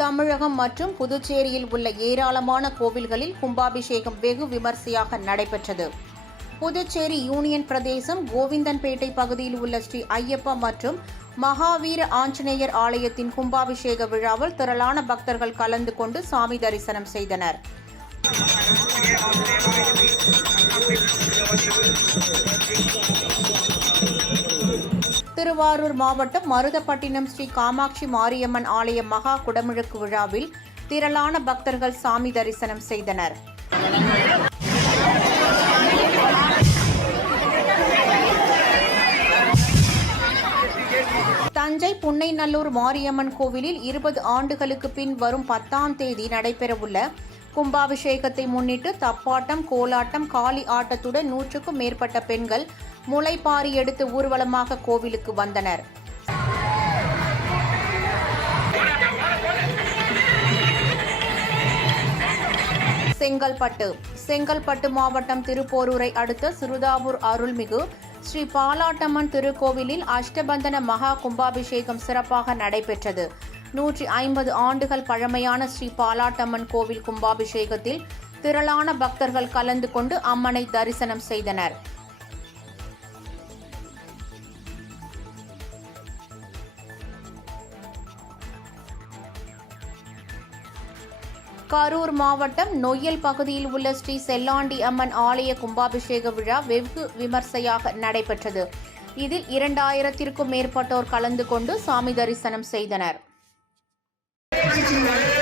தமிழகம் மற்றும் புதுச்சேரியில் உள்ள ஏராளமான கோவில்களில் கும்பாபிஷேகம் வெகு விமர்சையாக நடைபெற்றது. புதுச்சேரி யூனியன் பிரதேசம் கோவிந்தன்பேட்டை பகுதியில் உள்ள ஸ்ரீ ஐயப்பா மற்றும் மகாவீர ஆஞ்சநேயர் ஆலயத்தின் கும்பாபிஷேக விழாவில் திரளான பக்தர்கள் கலந்து கொண்டு சாமி தரிசனம் செய்தனர். திருவாரூர் மாவட்டம் மருதப்பட்டினம் ஸ்ரீ காமாட்சி மாரியம்மன் ஆலய மகா குடமுழுக்கு விழாவில் திரளான பக்தர்கள் சாமி தரிசனம் செய்தனர். தஞ்சை புன்னைநல்லூர் மாரியம்மன் கோவிலில் இருபது ஆண்டுகளுக்கு பின் வரும் பத்தாம் தேதி நடைபெறவுள்ள கும்பாபிஷேகத்தை முன்னிட்டு தப்பாட்டம் கோலாட்டம் காளி ஆட்டத்துடன் நூற்றுக்கும் மேற்பட்ட பெண்கள் முளைப்பாரி எடுத்து ஊர்வலமாக கோவிலுக்கு வந்தனர். செங்கல்பட்டு. செங்கல்பட்டு மாவட்டம் திருப்போரூரை அடுத்த சிறுதாவூர் அருள்மிகு ஸ்ரீ பாலாட்டம்மன் திருக்கோவிலில் அஷ்டபந்தன மகா கும்பாபிஷேகம் சிறப்பாக நடைபெற்றது. நூற்றி ஐம்பது ஆண்டுகள் பழமையான ஸ்ரீ பாலாட்டம்மன் கோவில் கும்பாபிஷேகத்தில் திரளான பக்தர்கள் கலந்து கொண்டு அம்மனை தரிசனம் செய்தனர். கரூர் மாவட்டம் நொய்யல் பகுதியில் உள்ள ஸ்ரீ செல்லாண்டி அம்மன் ஆலய கும்பாபிஷேக விழா வெகு விமர்சையாக நடைபெற்றது. இதில் இரண்டாயிரத்திற்கும் மேற்பட்டோர் கலந்து கொண்டு சாமி தரிசனம் செய்தனர். Thank you.